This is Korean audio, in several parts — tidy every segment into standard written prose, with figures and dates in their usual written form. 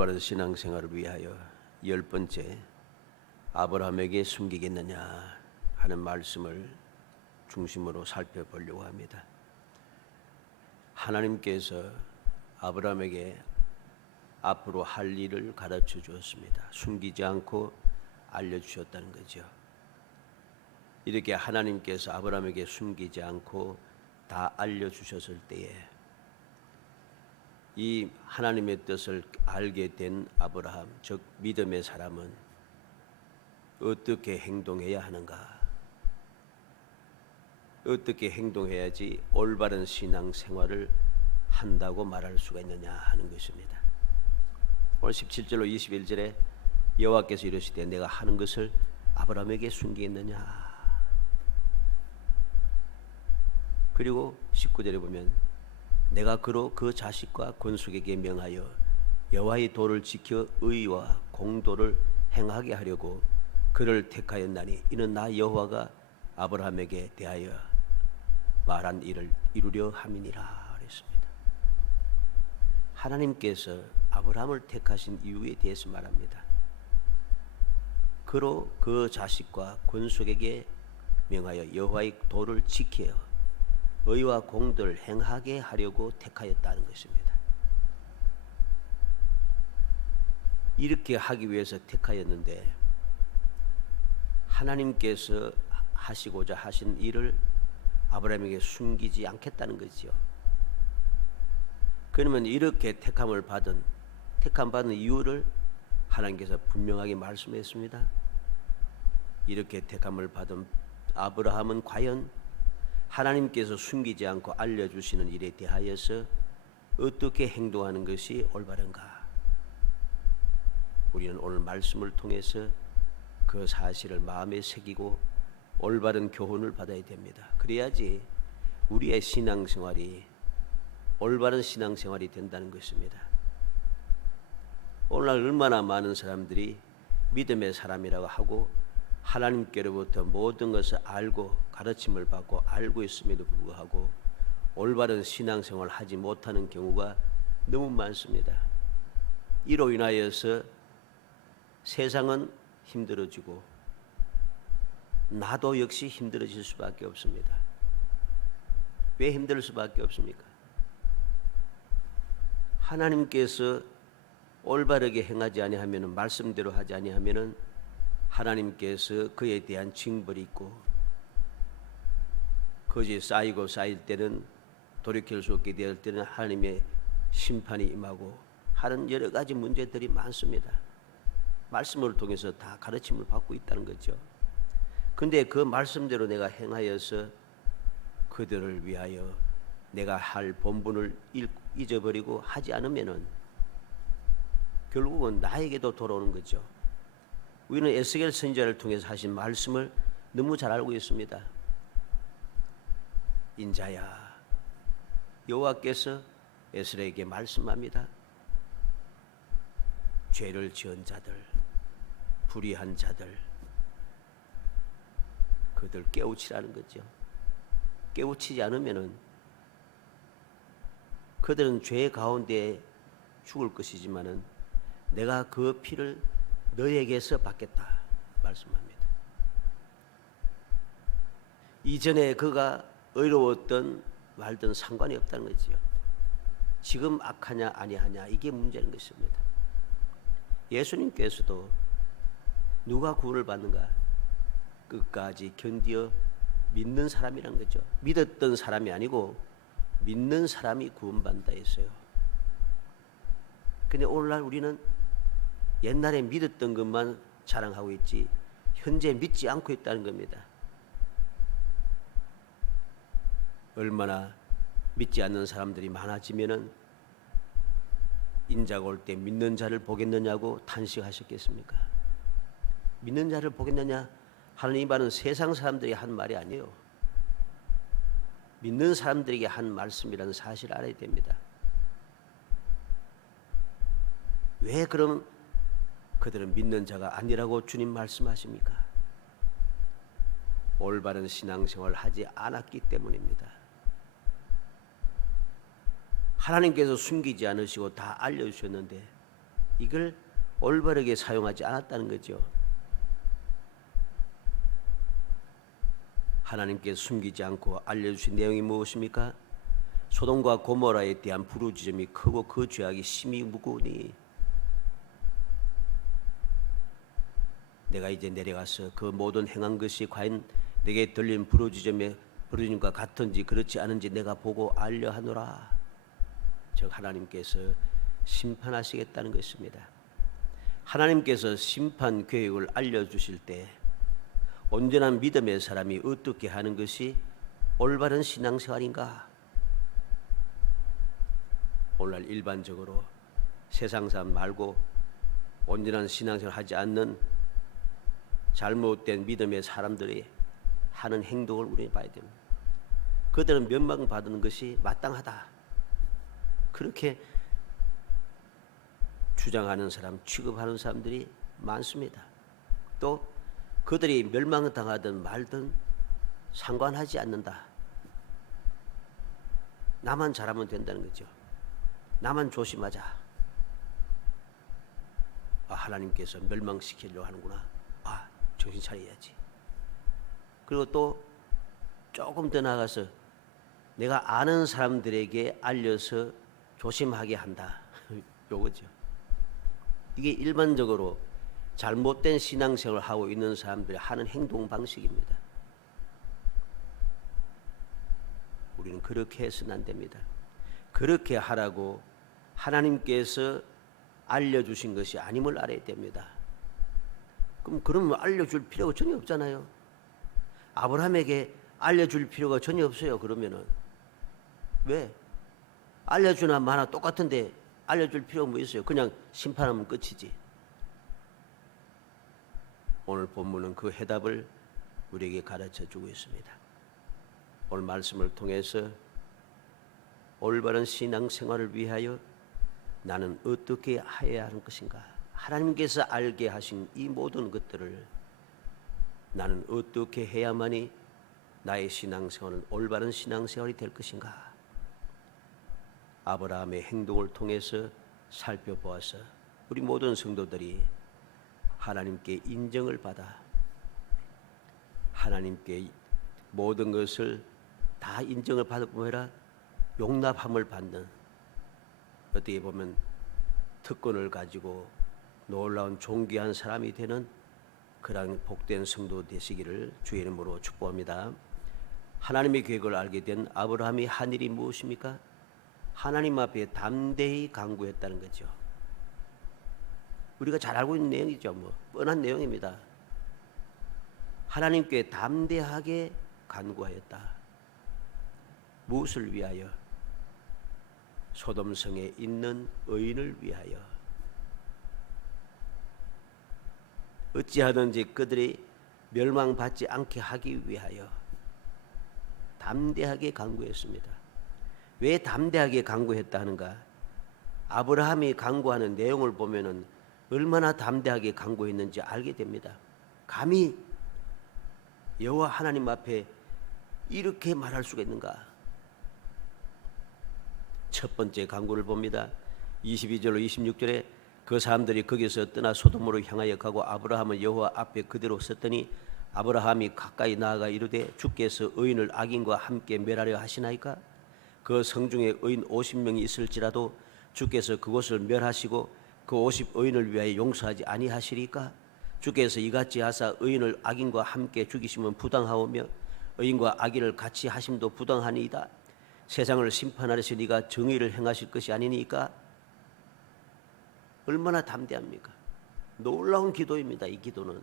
올바른 신앙생활을 위하여 10번째 아브라함에게 숨기겠느냐 하는 말씀을 중심으로 살펴보려고 합니다. 하나님께서 아브라함에게 앞으로 할 일을 가르쳐 주었습니다. 숨기지 않고 알려주셨다는 거죠. 이렇게 하나님께서 아브라함에게 숨기지 않고 다 알려주셨을 때에 이 하나님의 뜻을 알게 된 아브라함, 즉 믿음의 사람은 어떻게 행동해야 하는가? 어떻게 행동해야지 올바른 신앙생활을 한다고 말할 수가 있느냐 하는 것입니다. 오늘 17절로 21절에 여호와께서 이르시되 내가 하는 것을 아브라함에게 숨기겠느냐. 그리고 19절에 보면 내가 그로 그 자식과 권속에게 명하여 여호와의 도를 지켜 의와 공도를 행하게 하려고 그를 택하였나니 이는 나 여호와가 아브라함에게 대하여 말한 일을 이루려 함이니라 그랬습니다. 하나님께서 아브라함을 택하신 이유에 대해서 말합니다. 그로 그 자식과 권속에게 명하여 여호와의 도를 지켜 의와 공도를 행하게 하려고 택하였다는 것입니다. 이렇게 하기 위해서 택하였는데 하나님께서 하시고자 하신 일을 아브라함에게 숨기지 않겠다는 거지요. 그러면 이렇게 택함 받은 이유를 하나님께서 분명하게 말씀했습니다. 이렇게 택함을 받은 아브라함은 과연 하나님께서 숨기지 않고 알려주시는 일에 대하여서 어떻게 행동하는 것이 올바른가? 우리는 오늘 말씀을 통해서 그 사실을 마음에 새기고 올바른 교훈을 받아야 됩니다. 그래야지 우리의 신앙생활이 올바른 신앙생활이 된다는 것입니다. 오늘날 얼마나 많은 사람들이 믿음의 사람이라고 하고 하나님께로부터 모든 것을 알고 가르침을 받고 알고 있음에도 불구하고 올바른 신앙생활을 하지 못하는 경우가 너무 많습니다. 이로 인하여서 세상은 힘들어지고 나도 역시 힘들어질 수밖에 없습니다. 왜 힘들 수밖에 없습니까? 하나님께서 올바르게 행하지 아니하면 말씀대로 하지 아니하면 하나님께서 그에 대한 징벌이 있고 그것이 쌓일 때는 돌이킬 수 없게 될 때는 하나님의 심판이 임하고 하는 여러 가지 문제들이 많습니다. 말씀을 통해서 다 가르침을 받고 있다는 거죠. 근데 그 말씀대로 내가 행하여서 그들을 위하여 내가 할 본분을 잊어버리고 하지 않으면은 결국은 나에게도 돌아오는 거죠. 우리는 에스겔 선지자를 통해서 하신 말씀을 너무 잘 알고 있습니다. 인자야, 여호와께서 에스겔에게 말씀합니다. 죄를 지은 자들, 불의한 자들, 그들 깨우치라는 거죠. 깨우치지 않으면은 그들은 죄 가운데 죽을 것이지만은 내가 그 피를 너에게서 받겠다 말씀합니다. 이전에 그가 의로웠던 말든 상관이 없다는 거지요. 지금 악하냐 아니하냐 이게 문제인 것입니다. 예수님께서도 누가 구원을 받는가? 끝까지 견디어 믿는 사람이란 거죠. 믿었던 사람이 아니고 믿는 사람이 구원받는다 했어요. 근데 오늘날 우리는 옛날에 믿었던 것만 자랑하고 있지 현재 믿지 않고 있다는 겁니다. 얼마나 믿지 않는 사람들이 많아지면은 인자가 올 때 믿는 자를 보겠느냐고 탄식하셨겠습니까? 믿는 자를 보겠느냐? 하나님 이 말은 세상 사람들이 한 말이 아니에요. 믿는 사람들에게 한 말씀이라는 사실을 알아야 됩니다. 왜 그럼 그들은 믿는 자가 아니라고 주님 말씀하십니까? 올바른 신앙생활을 하지 않았기 때문입니다. 하나님께서 숨기지 않으시고 다 알려주셨는데 이걸 올바르게 사용하지 않았다는 거죠. 하나님께 숨기지 않고 알려주신 내용이 무엇입니까? 소돔과 고모라에 대한 부르짖음이 크고 그 죄악이 심히 무거우니 내가 이제 내려가서 그 모든 행한 것이 과연 내게 들린 부르짖음과 같은지 그렇지 않은지 내가 보고 알려하노라. 즉 하나님께서 심판하시겠다는 것입니다. 하나님께서 심판 계획을 알려주실 때 온전한 믿음의 사람이 어떻게 하는 것이 올바른 신앙생활인가? 오늘날 일반적으로 세상 사람 말고 온전한 신앙생활을 하지 않는 잘못된 믿음의 사람들이 하는 행동을 우리는 봐야 됩니다. 그들은 멸망받는 것이 마땅하다. 그렇게 주장하는 사람, 취급하는 사람들이 많습니다. 또 그들이 멸망당하든 말든 상관하지 않는다. 나만 잘하면 된다는 거죠. 나만 조심하자. 하나님께서 멸망시키려고 하는구나. 정신 차려야지. 그리고 또 조금 더 나아가서 내가 아는 사람들에게 알려서 조심하게 한다. 요거죠. 이게 일반적으로 잘못된 신앙생활을 하고 있는 사람들이 하는 행동 방식입니다. 우리는 그렇게 해서는 안 됩니다. 그렇게 하라고 하나님께서 알려주신 것이 아님을 알아야 됩니다. 그러면 알려줄 필요가 전혀 없잖아요. 아브라함에게 알려줄 필요가 전혀 없어요. 그러면은 왜? 알려주나 마나 똑같은데 알려줄 필요가 뭐 있어요? 그냥 심판하면 끝이지. 오늘 본문은 그 해답을 우리에게 가르쳐주고 있습니다. 오늘 말씀을 통해서 올바른 신앙생활을 위하여 나는 어떻게 해야 하는 것인가? 하나님께서 알게 하신 이 모든 것들을 나는 어떻게 해야만이 나의 신앙생활은 올바른 신앙생활이 될 것인가? 아브라함의 행동을 통해서 살펴보아서 우리 모든 성도들이 하나님께 인정을 받아 하나님께 모든 것을 다 인정을 받을 뿐 아니라 용납함을 받는, 어떻게 보면 특권을 가지고 놀라운 존귀한 사람이 되는 그런 복된 성도 되시기를 주의 이름으로 축복합니다. 하나님의 계획을 알게 된 아브라함이 한 일이 무엇입니까? 하나님 앞에 담대히 간구했다는 거죠. 우리가 잘 알고 있는 내용이죠. 뻔한 내용입니다. 하나님께 담대하게 간구하였다. 무엇을 위하여? 소돔성에 있는 의인을 위하여. 어찌하든지 그들이 멸망받지 않게 하기 위하여 담대하게 간구했습니다. 왜 담대하게 간구했다 하는가? 아브라함이 간구하는 내용을 보면은 얼마나 담대하게 간구했는지 알게 됩니다. 감히 여호와 하나님 앞에 이렇게 말할 수가 있는가? 첫 번째 간구를 봅니다. 22절로 26절에 그 사람들이 거기서 떠나 소돔으로 향하여 가고 아브라함은 여호와 앞에 그대로 섰더니 아브라함이 가까이 나아가 이르되 주께서 의인을 악인과 함께 멸하려 하시나이까? 그 성중에 의인 50명이 있을지라도 주께서 그곳을 멸하시고 그 50 의인을 위하여 용서하지 아니하시리까? 주께서 이같이 하사 의인을 악인과 함께 죽이시면 부당하오며 의인과 악인을 같이 하심도 부당하니이다. 세상을 심판하려서 네가 정의를 행하실 것이 아니니까. 얼마나 담대합니까? 놀라운 기도입니다. 이 기도는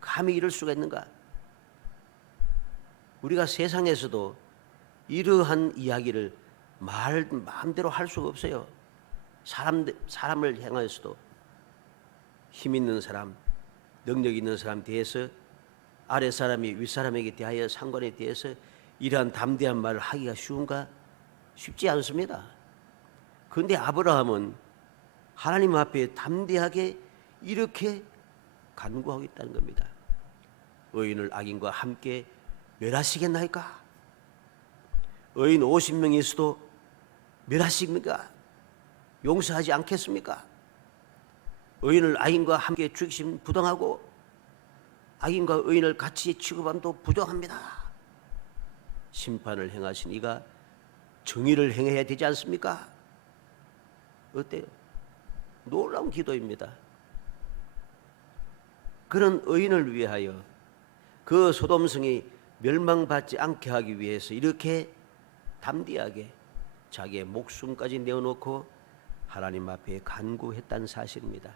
감히 이럴 수가 있는가? 우리가 세상에서도 이러한 이야기를 마음대로 할 수가 없어요. 사람을 향해서도 힘 있는 사람, 능력 있는 사람 대해서 아래 사람이 윗 사람에게 대하여 상관에 대해서 이러한 담대한 말을 하기가 쉬운가? 쉽지 않습니다. 그런데 아브라함은 하나님 앞에 담대하게 이렇게 간구하고 있다는 겁니다. 의인을 악인과 함께 멸하시겠나이까? 의인 50명이 있어도 멸하십니까? 용서하지 않겠습니까? 의인을 악인과 함께 죽이심 부당하고 악인과 의인을 같이 취급함도 부정합니다. 심판을 행하신 이가 정의를 행해야 되지 않습니까? 어때요? 놀라운 기도입니다. 그런 의인을 위하여 그 소돔성이 멸망받지 않게 하기 위해서 이렇게 담대하게 자기의 목숨까지 내어놓고 하나님 앞에 간구했다는 사실입니다.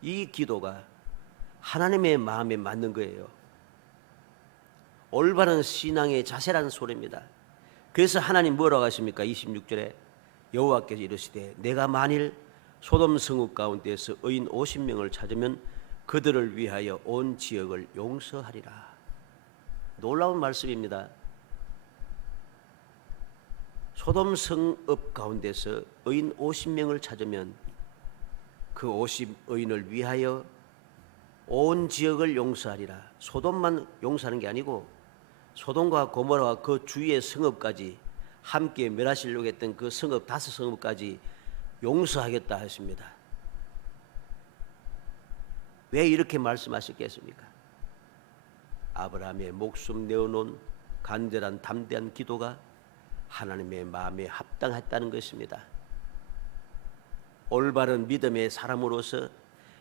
이 기도가 하나님의 마음에 맞는 거예요. 올바른 신앙의 자세라는 소리입니다. 그래서 하나님 뭐라고 하십니까? 26절에 여호와께서 이르시되 내가 만일 소돔 성읍 가운데서 의인 50명을 찾으면 그들을 위하여 온 지역을 용서하리라. 놀라운 말씀입니다. 소돔 성읍 가운데서 의인 50명을 찾으면 그 50의인을 위하여 온 지역을 용서하리라. 소돔만 용서하는 게 아니고 소돔과 고모라와 그 주위의 성읍까지 함께 멸하시려고 했던 그 성읍 5성읍까지 용서하겠다 하십니다. 왜 이렇게 말씀하셨겠습니까? 아브라함의 목숨 내어놓은 간절한 담대한 기도가 하나님의 마음에 합당했다는 것입니다. 올바른 믿음의 사람으로서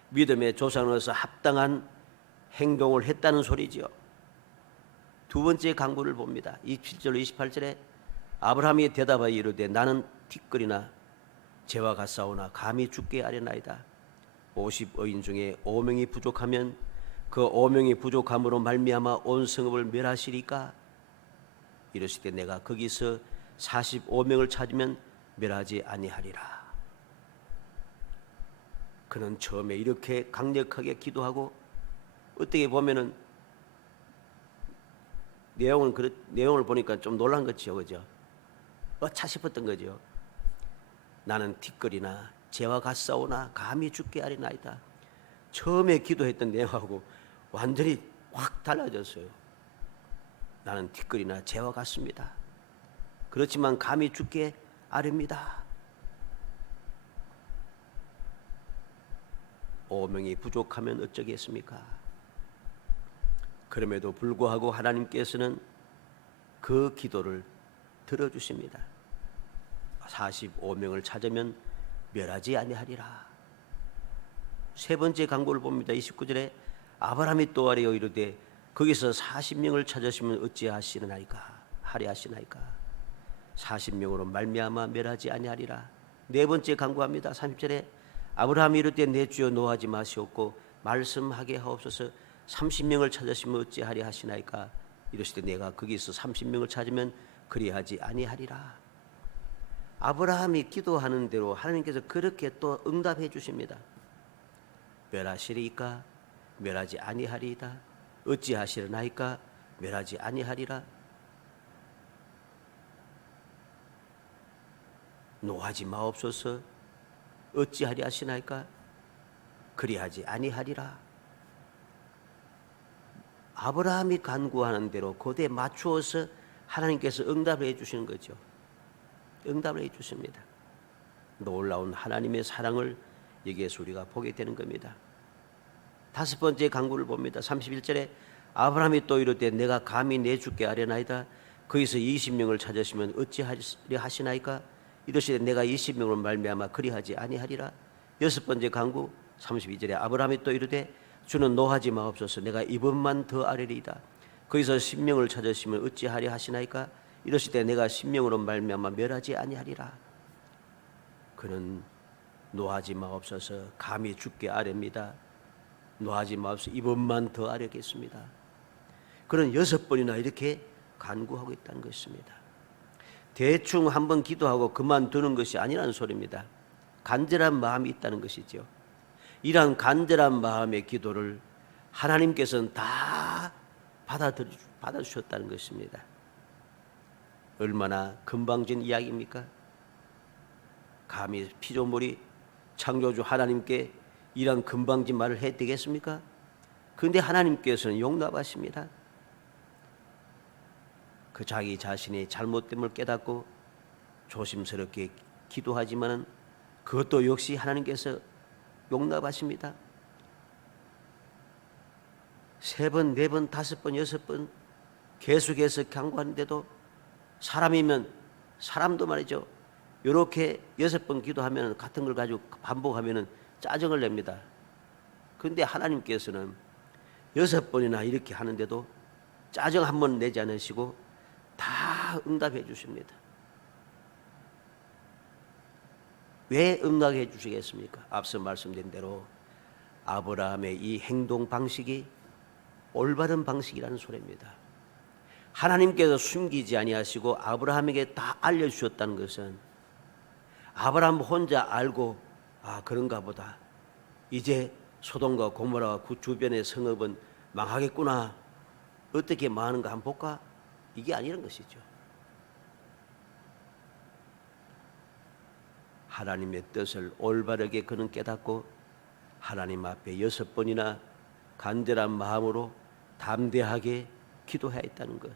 믿음의 조상으로서 합당한 행동을 했다는 소리지요. 두 번째 강구를 봅니다. 27절 28절에 아브라함이 대답하여 이르되 나는 티끌이나 재와 같사오나 감히 죽게 아뢰나이다. 50의인 중에 5명이 부족하면 그 5명이 부족함으로 말미암아 온 성읍을 멸하시리까? 이르시되 내가 거기서 45명을 찾으면 멸하지 아니하리라. 그는 처음에 이렇게 강력하게 기도하고 어떻게 보면은 내용을 보니까 좀 놀란 거죠, 그죠? 어차 싶었던 거죠. 나는 티끌이나 재와 같사오나 감히 죽게 아뢰나이다. 처음에 기도했던 내용하고 완전히 확 달라졌어요. 나는 티끌이나 재와 같습니다. 그렇지만 감히 죽게 아뢰입니다. 5명이 부족하면 어쩌겠습니까? 그럼에도 불구하고 하나님께서는 그 기도를 들어주십니다. 45명을 찾으면 멸하지 아니하리라. 세 번째 강구를 봅니다. 29절에 아브라함이 또 아뢰어 이르되 거기서 40명을 찾으시면 어찌하시나이까? 하리 하시나이까? 40명으로 말미암아 멸하지 아니하리라. 네 번째 강구합니다. 30절에 아브라함이 이르되 내 주여 노하지 마시옵고 말씀하게 하옵소서. 30명을 찾으시면 어찌하리 하시나이까? 이르시되 내가 거기서 30명을 찾으면 그리하지 아니하리라. 아브라함이 기도하는 대로 하나님께서 그렇게 또 응답해 주십니다. 멸하시리까? 멸하지 아니하리이다. 어찌하시려나이까? 멸하지 아니하리라. 노하지 마옵소서. 어찌하리 하시나이까? 그리하지 아니하리라. 아브라함이 간구하는 대로 그대에 맞추어서 하나님께서 응답을 해주시는 거죠. 응답을 해주십니다. 놀라운 하나님의 사랑을 여기에서 우리가 보게 되는 겁니다. 다섯 번째 강구를 봅니다. 31절에 아브라함이 또 이르되 내가 감히 내 주께 아뢰나이다. 거기서 20명을 찾으시면 어찌하리 하시나이까? 이르시되 내가 20명으로 말미암아 그리하지 아니하리라. 여섯 번째 강구 32절에 아브라함이 또 이르되 주는 노하지 마옵소서. 내가 이번만 더 아뢰리이다. 거기서 10명을 찾으시면 어찌하리 하시나이까? 이르시되 내가 10명으로 말미암아 멸하지 아니하리라. 그는 노하지 마옵소서. 감히 죽게 아뢰입니다. 노하지 마옵소서. 이번만 더 아뢰겠습니다. 그는 6번이나 이렇게 간구하고 있다는 것입니다. 대충 한번 기도하고 그만두는 것이 아니라는 소리입니다. 간절한 마음이 있다는 것이죠. 이러한 간절한 마음의 기도를 하나님께서는 다 받아주셨다는 것입니다. 얼마나 금방진 이야기입니까? 감히 피조물이 창조주 하나님께 이런 금방진 말을 해야 되겠습니까? 그런데 하나님께서는 용납하십니다. 그 자기 자신의 잘못됨을 깨닫고 조심스럽게 기도하지만은 그것도 역시 하나님께서 용납하십니다. 3번, 4번, 5번, 6번 계속해서 강구하는데도 사람이면 사람도 말이죠. 이렇게 6번 기도하면 같은 걸 가지고 반복하면 짜증을 냅니다. 그런데 하나님께서는 6번이나 이렇게 하는데도 짜증 한 번 내지 않으시고 다 응답해 주십니다. 왜 응답해 주시겠습니까? 앞서 말씀드린 대로 아브라함의 이 행동 방식이 올바른 방식이라는 소리입니다. 하나님께서 숨기지 아니하시고 아브라함에게 다 알려주셨다는 것은 아브라함 혼자 알고 그런가 보다. 이제 소돔과 고모라 그 주변의 성읍은 망하겠구나. 어떻게 망하는가 한번 볼까? 이게 아니란 것이죠. 하나님의 뜻을 올바르게 그는 깨닫고 하나님 앞에 6번이나 간절한 마음으로 담대하게 기도해야 했다는 것.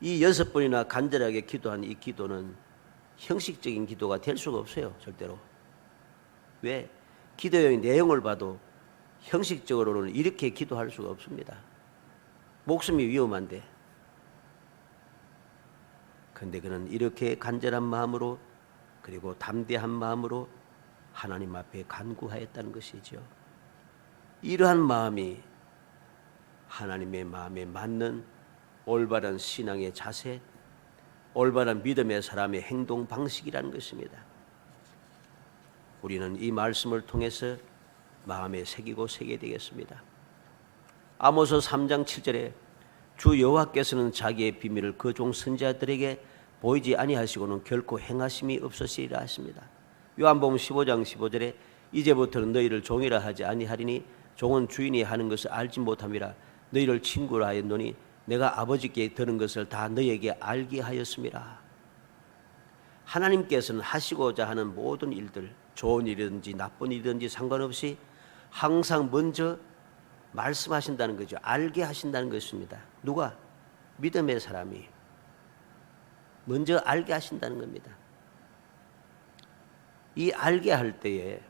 이 6번이나 간절하게 기도한 이 기도는 형식적인 기도가 될 수가 없어요. 절대로. 왜? 기도의 내용을 봐도 형식적으로는 이렇게 기도할 수가 없습니다. 목숨이 위험한데. 그런데 그는 이렇게 간절한 마음으로 그리고 담대한 마음으로 하나님 앞에 간구하였다는 것이죠. 이러한 마음이 하나님의 마음에 맞는 올바른 신앙의 자세, 올바른 믿음의 사람의 행동 방식이라는 것입니다. 우리는 이 말씀을 통해서 마음에 새기고 새겨야 되겠습니다. 아모스 3장 7절에 주 여호와께서는 자기의 비밀을 그 종 선지자들에게 보이지 아니하시고는 결코 행하심이 없으시리라 하십니다. 요한복음 15장 15절에 이제부터는 너희를 종이라 하지 아니하리니 종은 주인이 하는 것을 알지 못함이라. 너희를 친구라 하였노니 내가 아버지께 들은 것을 다 너희에게 알게 하였음이라. 하나님께서는 하시고자 하는 모든 일들, 좋은 일이든지 나쁜 일이든지 상관없이 항상 먼저 말씀하신다는 거죠. 알게 하신다는 것입니다. 누가? 믿음의 사람이 먼저 알게 하신다는 겁니다. 이 알게 할 때에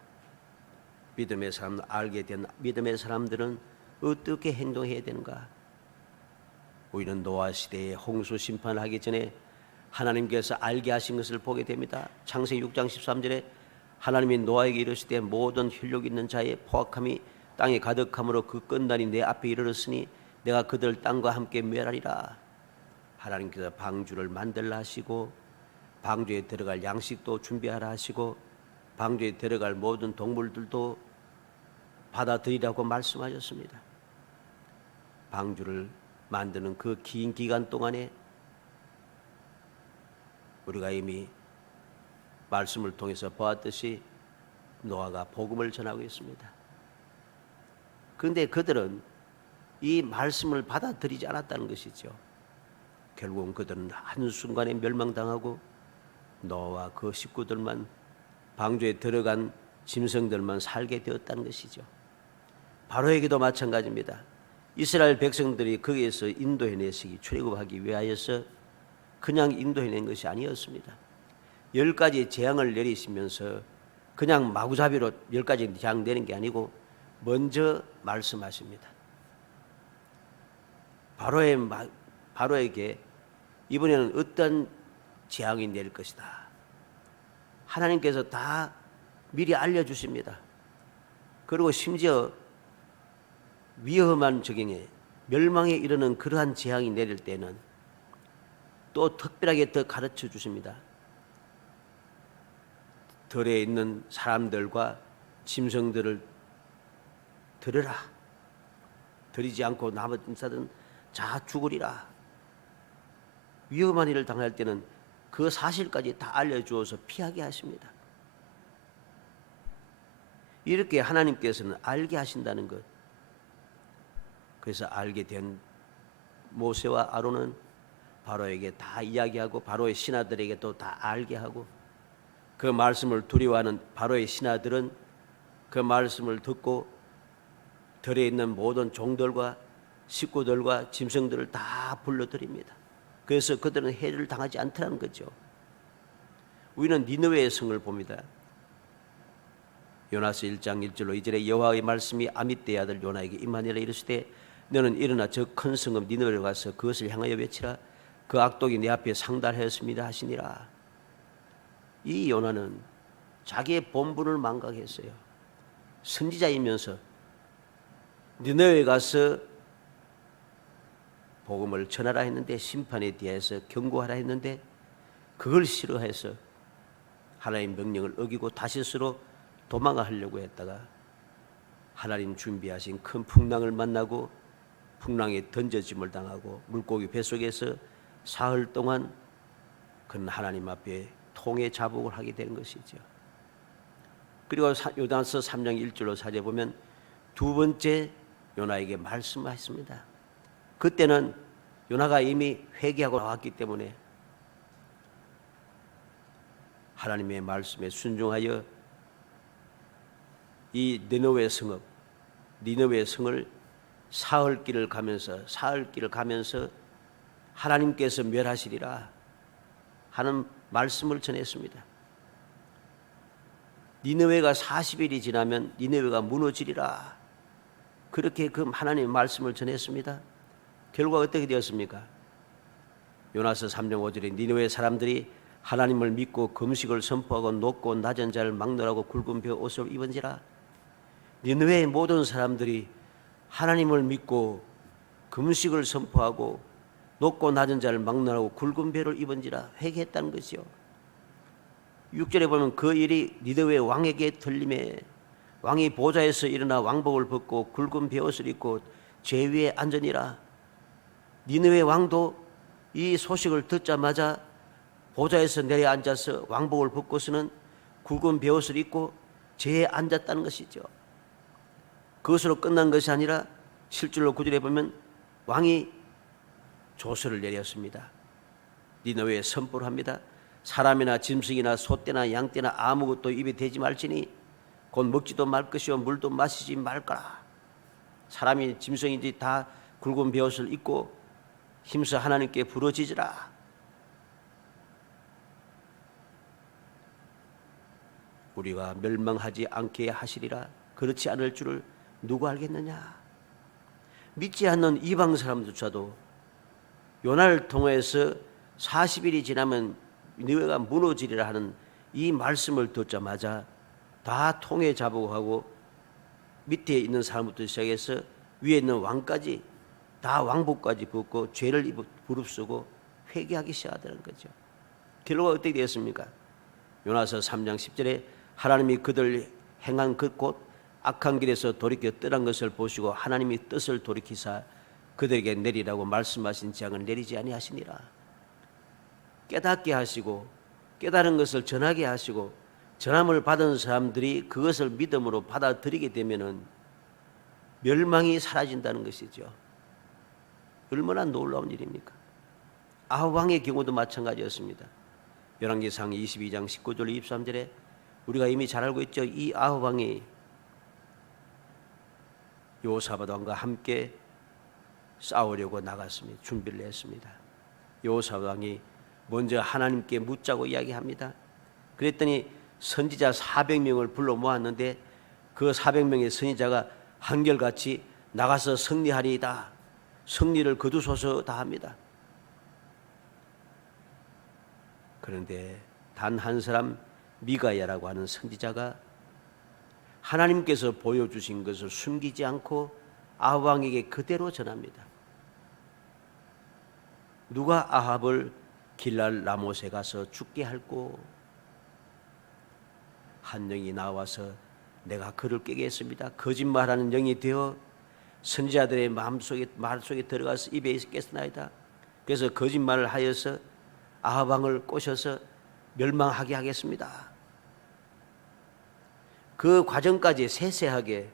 믿음의 사람, 알게 된 믿음의 사람들은 어떻게 행동해야 되는가? 우리는 노아 시대에 홍수 심판하기 전에 하나님께서 알게 하신 것을 보게 됩니다. 창세기 6장 13절에 하나님이 노아에게 이르시되 모든 혈육 있는 자의 포악함이 땅에 가득함으로 그 끝날이 내 앞에 이르렀으니 내가 그들 땅과 함께 멸하리라. 하나님께서 방주를 만들라 하시고 방주에 들어갈 양식도 준비하라 하시고 방주에 들어갈 모든 동물들도 받아들이라고 말씀하셨습니다. 방주를 만드는 그 긴 기간 동안에 우리가 이미 말씀을 통해서 보았듯이 노아가 복음을 전하고 있습니다. 그런데 그들은 이 말씀을 받아들이지 않았다는 것이죠. 결국은 그들은 한순간에 멸망당하고 노아와 그 식구들만 방주에 들어간 짐승들만 살게 되었다는 것이죠. 바로에게도 마찬가지입니다. 이스라엘 백성들이 거기에서 인도해내시기 출애굽하기 위하여서 그냥 인도해낸 것이 아니었습니다. 10가지 재앙을 내리시면서 그냥 마구잡이로 10가지 재앙 내린 게 아니고 먼저 말씀하십니다. 바로에게 이번에는 어떤 재앙이 내릴 것이다. 하나님께서 다 미리 알려주십니다. 그리고 심지어 위험한 적용에 멸망에 이르는 그러한 재앙이 내릴 때는 또 특별하게 더 가르쳐 주십니다. 들에 있는 사람들과 짐승들을 들으라. 들이지 않고 남은 사든 자 죽으리라. 위험한 일을 당할 때는 그 사실까지 다 알려주어서 피하게 하십니다. 이렇게 하나님께서는 알게 하신다는 것. 그래서 알게 된 모세와 아론은 바로에게 다 이야기하고 바로의 신하들에게 또 다 알게 하고 그 말씀을 두려워하는 바로의 신하들은 그 말씀을 듣고 들에 있는 모든 종들과 식구들과 짐승들을 다 불러들입니다. 그래서 그들은 해를 당하지 않더라는 거죠. 우리는 니느웨의 성을 봅니다. 요나서 1장 1절로 2절에 여호와의 말씀이 아미떼의 아들 요나에게 임하니라. 이르시되 너는 일어나 저 큰 성읍 니느웨로 가서 그것을 향하여 외치라. 그 악독이 내 앞에 상달하였습니다 하시니라. 이 요나는 자기의 본분을 망각했어요. 선지자이면서 니느웨에 가서 복음을 전하라 했는데, 심판에 대해서 경고하라 했는데 그걸 싫어해서 하나님 명령을 어기고 다시스로 도망하려고 했다가 하나님 준비하신 큰 풍랑을 만나고 풍랑에 던져짐을 당하고 물고기 뱃속에서 사흘 동안 그는 하나님 앞에 통해 자복을 하게 되는 것이죠. 그리고 요나서 3장 1절로 4절 보면 두 번째 요나에게 말씀하셨습니다. 그때는 요나가 이미 회개하고 나왔기 때문에 하나님의 말씀에 순종하여 이 니느웨 성을 사흘 길을 가면서 하나님께서 멸하시리라 하는 말씀을 전했습니다. 니느웨가 40일이 지나면 니느웨가 무너지리라, 그렇게 그 하나님의 말씀을 전했습니다. 결과가 어떻게 되었습니까? 요나서 3장 5절에 니느웨 사람들이 하나님을 믿고 금식을 선포하고 높고 낮은 자를 막론하고 굵은 벼 옷을 입은지라. 니느웨의 모든 사람들이 하나님을 믿고 금식을 선포하고 높고 낮은 자를 막론하고 굵은 벼를 입은지라 회개했다는 것이요. 6절에 보면 그 일이 니느웨 왕에게 들림에 왕이 보좌에서 일어나 왕복을 벗고 굵은 벼옷을 입고 제 위에 앉으니라. 니느웨 왕도 이 소식을 듣자마자 보좌에서 내려 앉아서 왕복을 벗고서는 굵은 벼옷을 입고 제에 앉았다는 것이죠. 그것으로 끝난 것이 아니라 7절로 9절에 보면 왕이 조서를 내렸습니다. 니느웨에 선포를 합니다. 사람이나 짐승이나 소떼나 양떼나 아무것도 입에 대지 말지니 곧 먹지도 말 것이요 물도 마시지 말거라. 사람이 짐승인지 다 굵은 벼옷을 입고 힘써 하나님께 부르짖으라. 우리가 멸망하지 않게 하시리라. 그렇지 않을 줄을 누가 알겠느냐. 믿지 않는 이방 사람조차도 요나를 통해서 40일이 지나면 니느웨가 무너지리라 하는 이 말씀을 듣자마자 다 통해 자복하고 밑에 있는 사람부터 시작해서 위에 있는 왕까지 다 왕복까지 벗고 죄를 부릅쓰고 회개하기 시작하다는 거죠. 결과가 어떻게 되었습니까? 요나서 3장 10절에 하나님이 그들 행한 그 곳 악한 길에서 돌이켜 떠난 것을 보시고 하나님이 뜻을 돌이키사 그들에게 내리라고 말씀하신 재앙을 내리지 아니하시니라. 깨닫게 하시고 깨달은 것을 전하게 하시고 전함을 받은 사람들이 그것을 믿음으로 받아들이게 되면은 멸망이 사라진다는 것이죠. 얼마나 놀라운 일입니까? 아합 왕의 경우도 마찬가지였습니다. 열왕기상 22장 19절 23절에 우리가 이미 잘 알고 있죠. 이 아합 왕이 여호사밧 왕과 함께 싸우려고 나갔습니다. 준비를 했습니다. 여호사밧 왕이 먼저 하나님께 묻자고 이야기합니다. 그랬더니 선지자 400명을 불러 모았는데 그 400명의 선지자가 한결같이 나가서 승리하리이다, 승리를 거두소서 다 합니다. 그런데 단 한 사람 미가야라고 하는 선지자가 하나님께서 보여주신 것을 숨기지 않고 아합 왕에게 그대로 전합니다. 누가 아합을 길랄 라못에 가서 죽게 할꼬? 한 영이 나와서 내가 그를 깨겠습니다. 거짓말하는 영이 되어 선지자들의 말속에 들어가서 입에 깼나이다. 그래서 거짓말을 하여서 아합 왕을 꼬셔서 멸망하게 하겠습니다. 그 과정까지 세세하게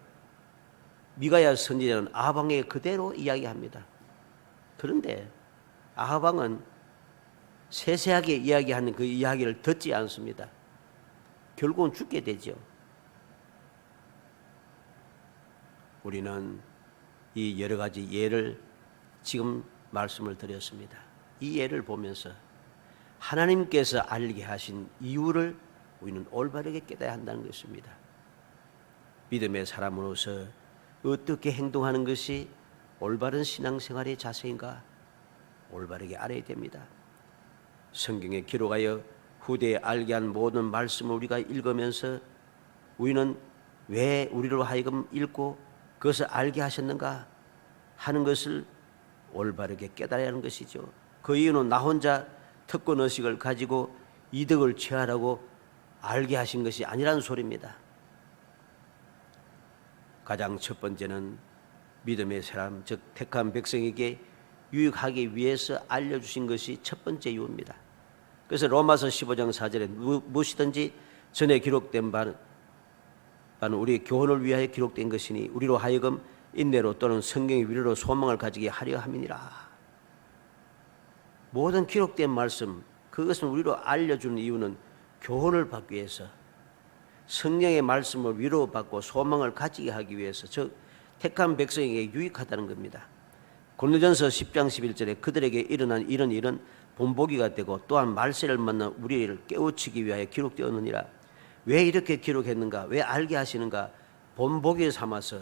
미가야 선지자는 아합 왕에게 그대로 이야기합니다. 그런데 아합 왕은 세세하게 이야기하는 그 이야기를 듣지 않습니다. 결국은 죽게 되죠. 우리는 이 여러 가지 예를 지금 말씀을 드렸습니다. 이 예를 보면서 하나님께서 알게 하신 이유를 우리는 올바르게 깨달아야 한다는 것입니다. 믿음의 사람으로서 어떻게 행동하는 것이 올바른 신앙생활의 자세인가 올바르게 알아야 됩니다. 성경에 기록하여 후대에 알게 한 모든 말씀을 우리가 읽으면서 우리는 왜 우리로 하여금 읽고 그것을 알게 하셨는가 하는 것을 올바르게 깨달아야 하는 것이죠. 그 이유는 나 혼자 특권의식을 가지고 이득을 취하라고 알게 하신 것이 아니라는 소리입니다. 가장 첫 번째는 믿음의 사람, 즉 택한 백성에게 유익하기 위해서 알려주신 것이 첫 번째 이유입니다. 그래서 로마서 15장 4절에 무엇이든지 전에 기록된 바는 우리의 교훈을 위하여 기록된 것이니 우리로 하여금 인내로 또는 성경의 위로로 소망을 가지게 하려 함이니라. 모든 기록된 말씀, 그것은 우리로 알려주는 이유는 교훈을 받기 위해서, 성령의 말씀을 위로받고 소망을 가지게 하기 위해서, 즉 택한 백성에게 유익하다는 겁니다. 고린도전서 10장 11절에 그들에게 일어난 이런 일은 본보기가 되고 또한 말세를 만난 우리를 깨우치기 위하여 기록되었느니라. 왜 이렇게 기록했는가? 왜 알게 하시는가? 본보기 삼아서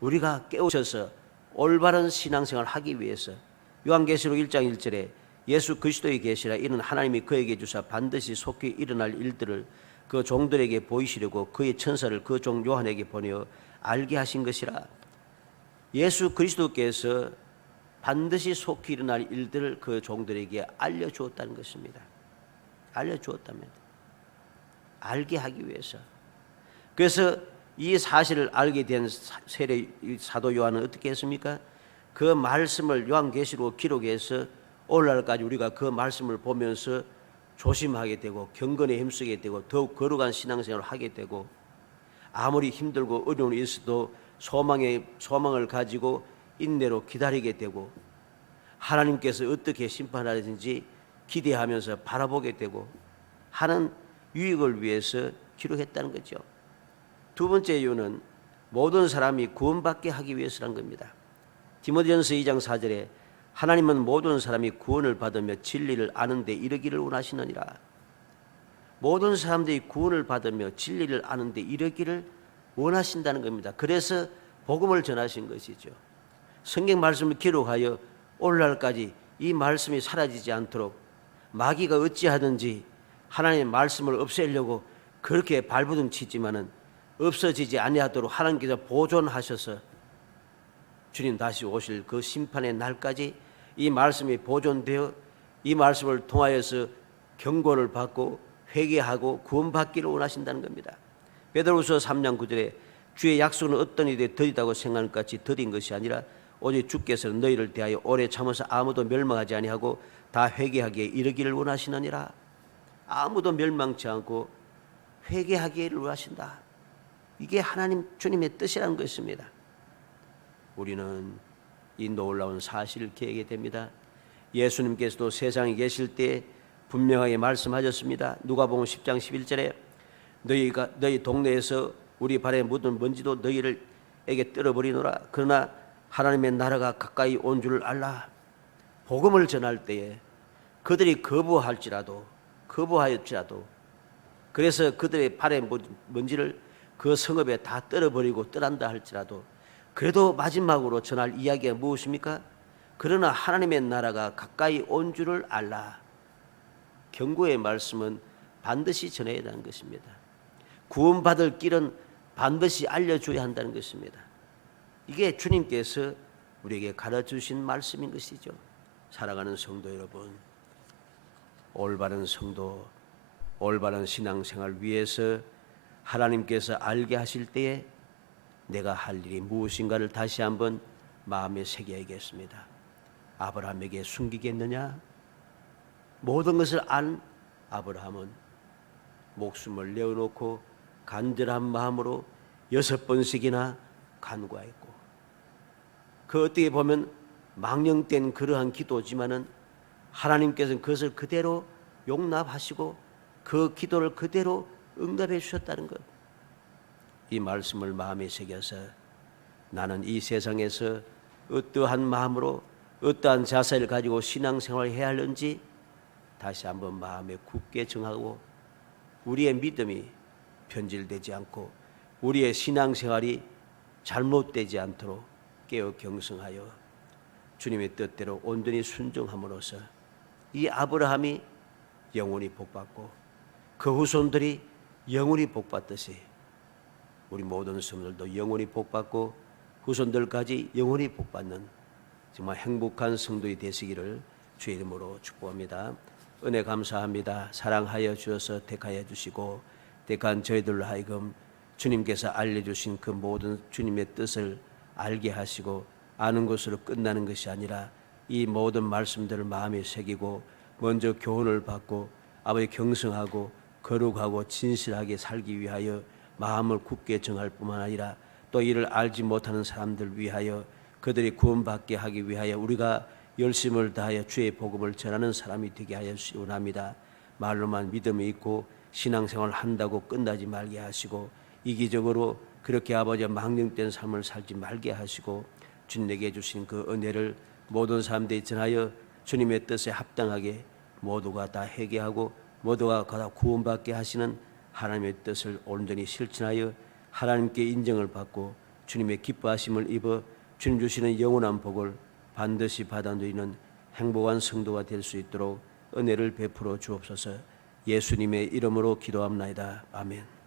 우리가 깨우쳐서 올바른 신앙생활을 하기 위해서. 요한계시록 1장 1절에 예수 그리스도의 계시라 이는 하나님이 그에게 주사 반드시 속히 일어날 일들을 그 종들에게 보이시려고 그의 천사를 그 종 요한에게 보내어 알게 하신 것이라. 예수 그리스도께서 반드시 속히 일어날 일들을 그 종들에게 알려주었다는 것입니다. 알려주었다면 알게 하기 위해서. 그래서 이 사실을 알게 된 세례 사도 요한은 어떻게 했습니까? 그 말씀을 요한계시록 기록해서 오늘날까지 우리가 그 말씀을 보면서 조심하게 되고 경건에 힘쓰게 되고 더욱 거룩한 신앙생활을 하게 되고 아무리 힘들고 어려움이 있어도 소망을 가지고 인내로 기다리게 되고 하나님께서 어떻게 심판하는지 기대하면서 바라보게 되고 하는 유익을 위해서 기록했다는 거죠. 두 번째 이유는 모든 사람이 구원받게 하기 위해서란 겁니다. 디모데전서 2장 4절에 하나님은 모든 사람이 구원을 받으며 진리를 아는 데 이르기를 원하시느니라. 모든 사람들이 구원을 받으며 진리를 아는 데 이르기를 원하신다는 겁니다. 그래서 복음을 전하신 것이죠. 성경 말씀을 기록하여 오늘날까지 이 말씀이 사라지지 않도록 마귀가 어찌하든지 하나님의 말씀을 없애려고 그렇게 발버둥 치지만은 없어지지 아니하도록 하나님께서 보존하셔서 주님 다시 오실 그 심판의 날까지 이 말씀이 보존되어 이 말씀을 통하여서 경고를 받고 회개하고 구원받기를 원하신다는 겁니다. 베드로후서 3장 9절에 주의 약속은 어떤 일에 더디다고 생각할 것 같이 더딘 것이 아니라 오직 주께서는 너희를 대하여 오래 참아서 아무도 멸망하지 아니하고 다 회개하기에 이르기를 원하시느니라. 아무도 멸망치 않고 회개하기를 원하신다. 이게 하나님 주님의 뜻이라는 것입니다. 우리는 이 놀라운 사실을 기억하게 됩니다. 예수님께서도 세상에 계실 때 분명하게 말씀하셨습니다. 누가복음 10장 11절에 너희 동네에서 우리 발에 묻은 먼지도 너희에게 떨어버리노라. 그러나 하나님의 나라가 가까이 온 줄을 알라. 복음을 전할 때에 그들이 거부하였지라도 그래서 그들의 발에 묻은 먼지를 그 성읍에 다 떨어버리고 떠난다 할지라도 그래도 마지막으로 전할 이야기가 무엇입니까? 그러나 하나님의 나라가 가까이 온 줄을 알라. 경고의 말씀은 반드시 전해야 한다는 것입니다. 구원받을 길은 반드시 알려줘야 한다는 것입니다. 이게 주님께서 우리에게 가르쳐주신 말씀인 것이죠. 사랑하는 성도 여러분, 올바른 성도, 올바른 신앙생활 위해서 하나님께서 알게 하실 때에 내가 할 일이 무엇인가를 다시 한번 마음에 새겨야겠습니다. 아브라함에게 숨기겠느냐? 모든 것을 안 아브라함은 목숨을 내어놓고 간절한 마음으로 6번씩이나 간구하였고, 그 어떻게 보면 망령된 그러한 기도지만은 하나님께서는 그것을 그대로 용납하시고 그 기도를 그대로 응답해 주셨다는 것. 이 말씀을 마음에 새겨서 나는 이 세상에서 어떠한 마음으로 어떠한 자세를 가지고 신앙생활을 해야 하는지 다시 한번 마음에 굳게 정하고 우리의 믿음이 변질되지 않고 우리의 신앙생활이 잘못되지 않도록 깨어 경성하여 주님의 뜻대로 온전히 순종함으로써 이 아브라함이 영원히 복받고 그 후손들이 영원히 복받듯이 우리 모든 성도들도 영원히 복받고 후손들까지 영원히 복받는 정말 행복한 성도이 되시기를 주의 이름으로 축복합니다. 은혜 감사합니다. 사랑하여 주셔서 택하여 주시고 택한 저희들로 하여금 주님께서 알려주신 그 모든 주님의 뜻을 알게 하시고 아는 것으로 끝나는 것이 아니라 이 모든 말씀들을 마음에 새기고 먼저 교훈을 받고 아버지 경성하고 거룩하고 진실하게 살기 위하여 마음을 굳게 정할 뿐만 아니라 또 이를 알지 못하는 사람들 위하여 그들이 구원받게 하기 위하여 우리가 열심을 다하여 주의 복음을 전하는 사람이 되게 하여 주시기 원합니다. 말로만 믿음이 있고 신앙생활을 한다고 끝나지 말게 하시고 이기적으로 그렇게 아버지와 망령된 삶을 살지 말게 하시고 주님에게 주신 그 은혜를 모든 사람들이 전하여 주님의 뜻에 합당하게 모두가 다 회개하고 모두가 다 구원받게 하시는 하나님의 뜻을 온전히 실천하여 하나님께 인정을 받고 주님의 기뻐하심을 입어 주님 주시는 영원한 복을 반드시 받아 누리는 행복한 성도가 될 수 있도록 은혜를 베풀어 주옵소서. 예수님의 이름으로 기도합나이다. 아멘.